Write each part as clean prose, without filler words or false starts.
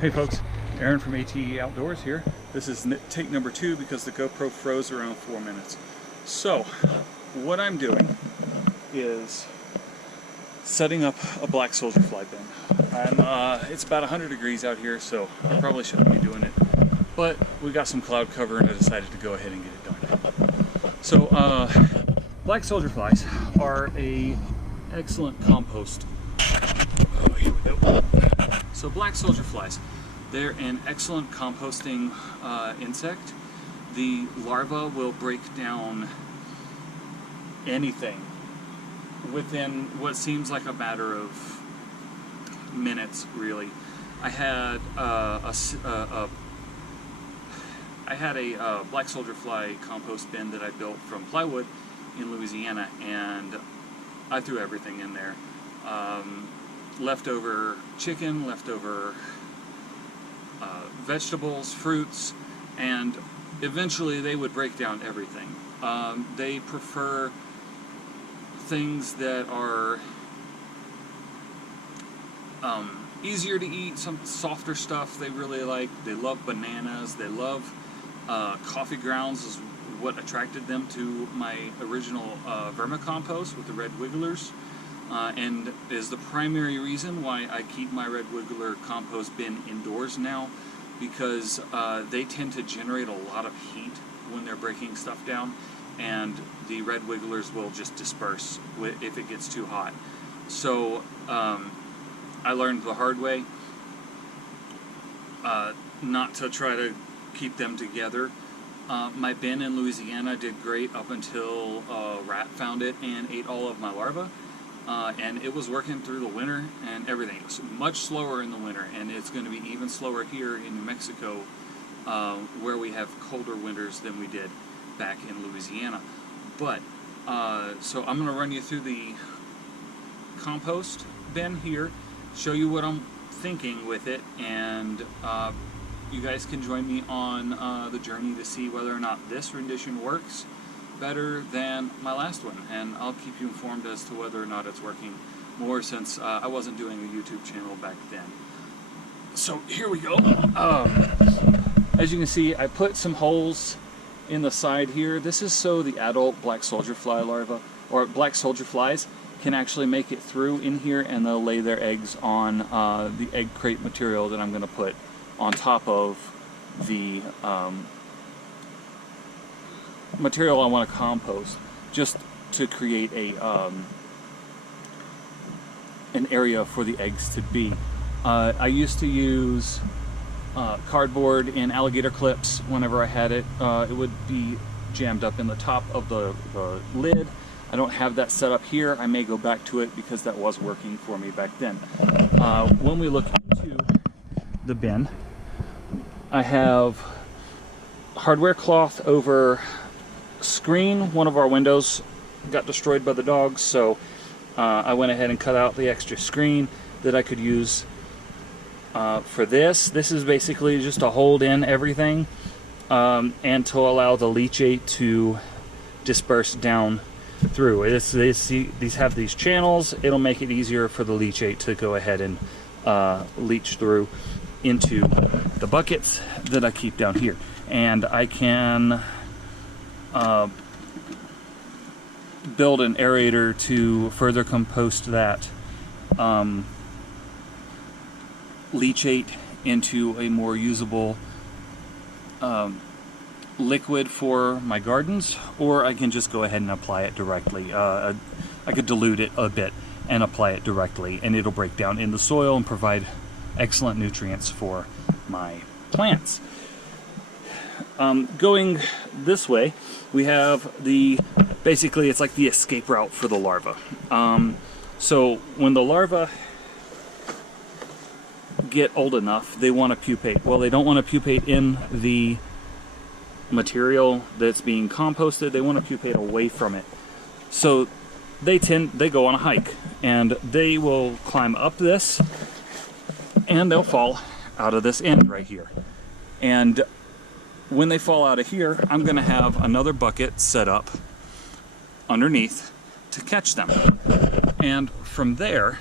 Hey folks, Aaron from A.T.E Outdoors here. This is take number 2 because the GoPro froze around 4 minutes. So, what I'm doing is setting up a black soldier fly bin. It's about 100 degrees out here, so I probably shouldn't be doing it. But we got some cloud cover and I decided to go ahead and get it done. So, black soldier flies are a excellent compost. Oh, here we go. So black soldier flies, they're an excellent composting insect. The larva will break down anything within what seems like a matter of minutes, really. I had a black soldier fly compost bin that I built from plywood in Louisiana, and I threw everything in there. Leftover chicken, leftover vegetables, fruits, and eventually they would break down everything. They prefer things that are easier to eat, some softer stuff they really like. They love bananas, they love coffee grounds is what attracted them to my original vermicompost with the red wigglers. And is the primary reason why I keep my red wiggler compost bin indoors now, because they tend to generate a lot of heat when they're breaking stuff down, and the red wigglers will just disperse if it gets too hot. So I learned the hard way not to try to keep them together. My bin in Louisiana did great up until a rat found it and ate all of my larvae. And it was working through the winter and everything. It was much slower in the winter, and it's going to be even slower here in New Mexico, where we have colder winters than we did back in Louisiana. But, so I'm going to run you through the compost bin here, show you what I'm thinking with it, and you guys can join me on the journey to see whether or not this rendition works better than my last one, and I'll keep you informed as to whether or not it's working more, since I wasn't doing a YouTube channel back then. So here we go. As you can see, I put some holes in the side here. This is so the adult black soldier fly larva, or black soldier flies, can actually make it through in here, and they'll lay their eggs on the egg crate material that I'm going to put on top of the material I want to compost, just to create a an area for the eggs to be. I used to use cardboard and alligator clips whenever I had it. It would be jammed up in the top of the lid. I don't have that set up here. I may go back to it because that was working for me back then. When we look into the bin, I have hardware cloth over screen. One of our windows got destroyed by the dogs, so I went ahead and cut out the extra screen that I could use for this. This is basically just to hold in everything and to allow the leachate to disperse down through. These have these channels. It'll make it easier for the leachate to go ahead and leach through into the buckets that I keep down here, and I can build an aerator to further compost that leachate into a more usable liquid for my gardens, or I can just go ahead and apply it directly. I could dilute it a bit and apply it directly, and it'll break down in the soil and provide excellent nutrients for my plants. Going this way, we have basically it's like the escape route for the larva. So when the larvae get old enough, they want to pupate. Well, they don't want to pupate in the material that's being composted. They want to pupate away from it. So they go on a hike, and they will climb up this, and they'll fall out of this end right here. And when they fall out of here, I'm going to have another bucket set up underneath to catch them. And from there,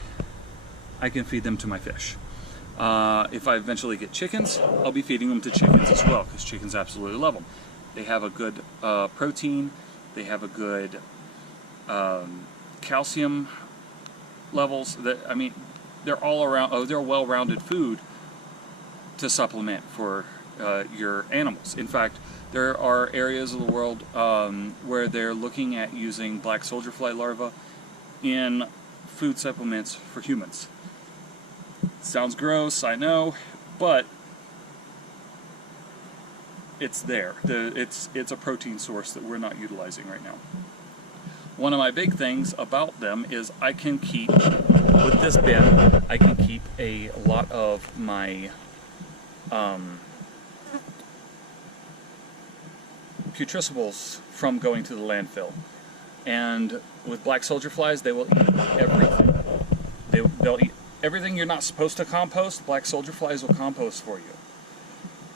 I can feed them to my fish. If I eventually get chickens, I'll be feeding them to chickens as well, because chickens absolutely love them. They have a good protein, they have a good calcium levels. I mean, they're all around. They're well-rounded food to supplement for your animals. In fact, there are areas of the world where they're looking at using black soldier fly larvae in food supplements for humans. Sounds gross, I know, but it's there. It's a protein source that we're not utilizing right now. One of my big things about them is I can keep, with this bin, I can keep a lot of my putrescibles from going to the landfill. And with black soldier flies, they will eat everything. They'll eat everything you're not supposed to compost. Black soldier flies will compost for you.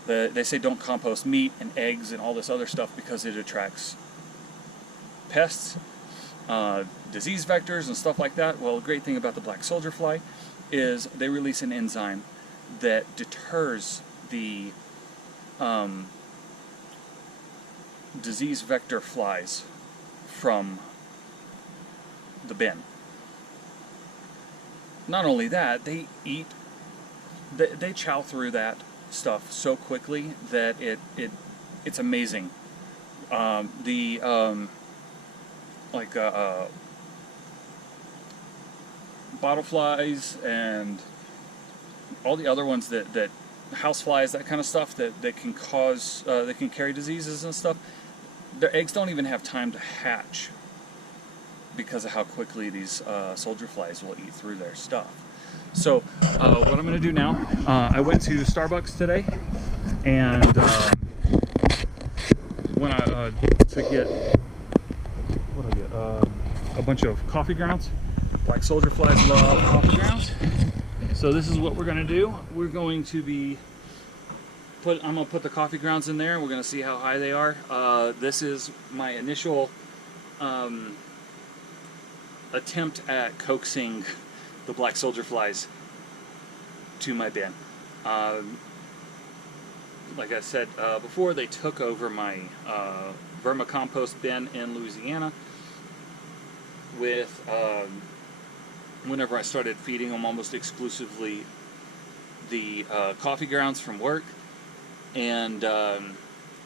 They say don't compost meat and eggs and all this other stuff because it attracts pests, disease vectors and stuff like that. Well, the great thing about the black soldier fly is they release an enzyme that deters the disease vector flies from the bin. Not only that, they chow through that stuff so quickly that it's amazing. Bottle flies and all the other ones that house flies, that kind of stuff that can cause that can carry diseases and stuff, their eggs don't even have time to hatch because of how quickly these soldier flies will eat through their stuff. So what I'm going to do now, I went to Starbucks today and went to get a bunch of coffee grounds. Black soldier flies love coffee grounds. So this is what we're going to do. We're going to be I'm going to put the coffee grounds in there and we're going to see how high they are. This is my initial attempt at coaxing the black soldier flies to my bin. Like I said before, they took over my vermicompost bin in Louisiana with whenever I started feeding them almost exclusively the coffee grounds from work, and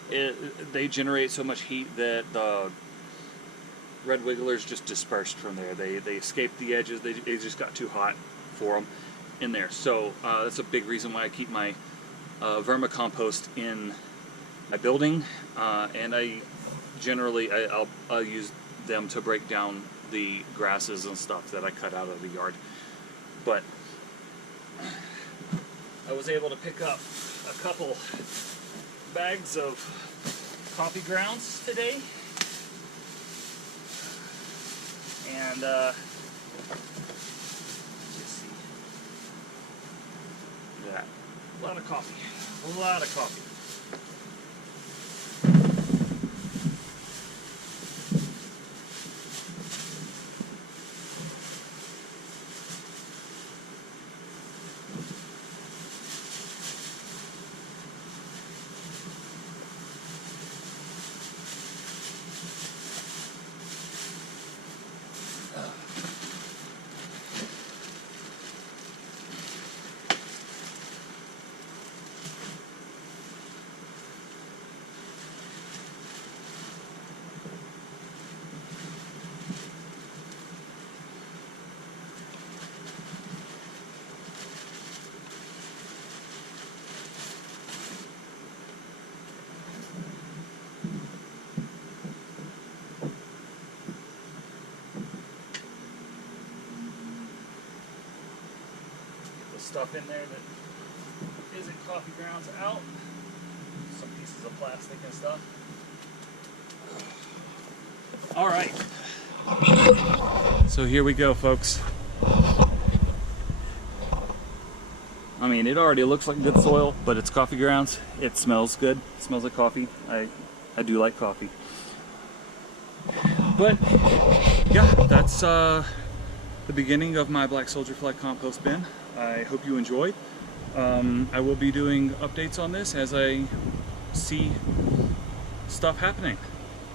they generate so much heat that the red wigglers just dispersed from there. They escaped the edges. It just got too hot for them in there. So that's a big reason why I keep my vermicompost in my building, and I generally I'll use them to break down the grasses and stuff that I cut out of the yard. But I was able to pick up a couple bags of coffee grounds today, and let's see, that a lot of coffee. Stuff in there that isn't coffee grounds out. Some pieces of plastic and stuff. All right. So here we go, folks. I mean, it already looks like good soil, but it's coffee grounds. It smells good. It smells like coffee. I do like coffee. But yeah, that's the beginning of my black soldier fly compost bin. I hope you enjoyed. I will be doing updates on this as I see stuff happening.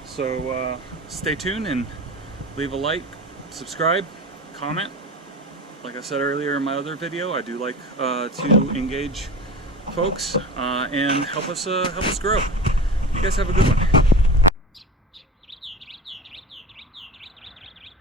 So stay tuned and leave a like, subscribe, comment. Like I said earlier in my other video, I do like to engage folks and help us grow. You guys have a good one.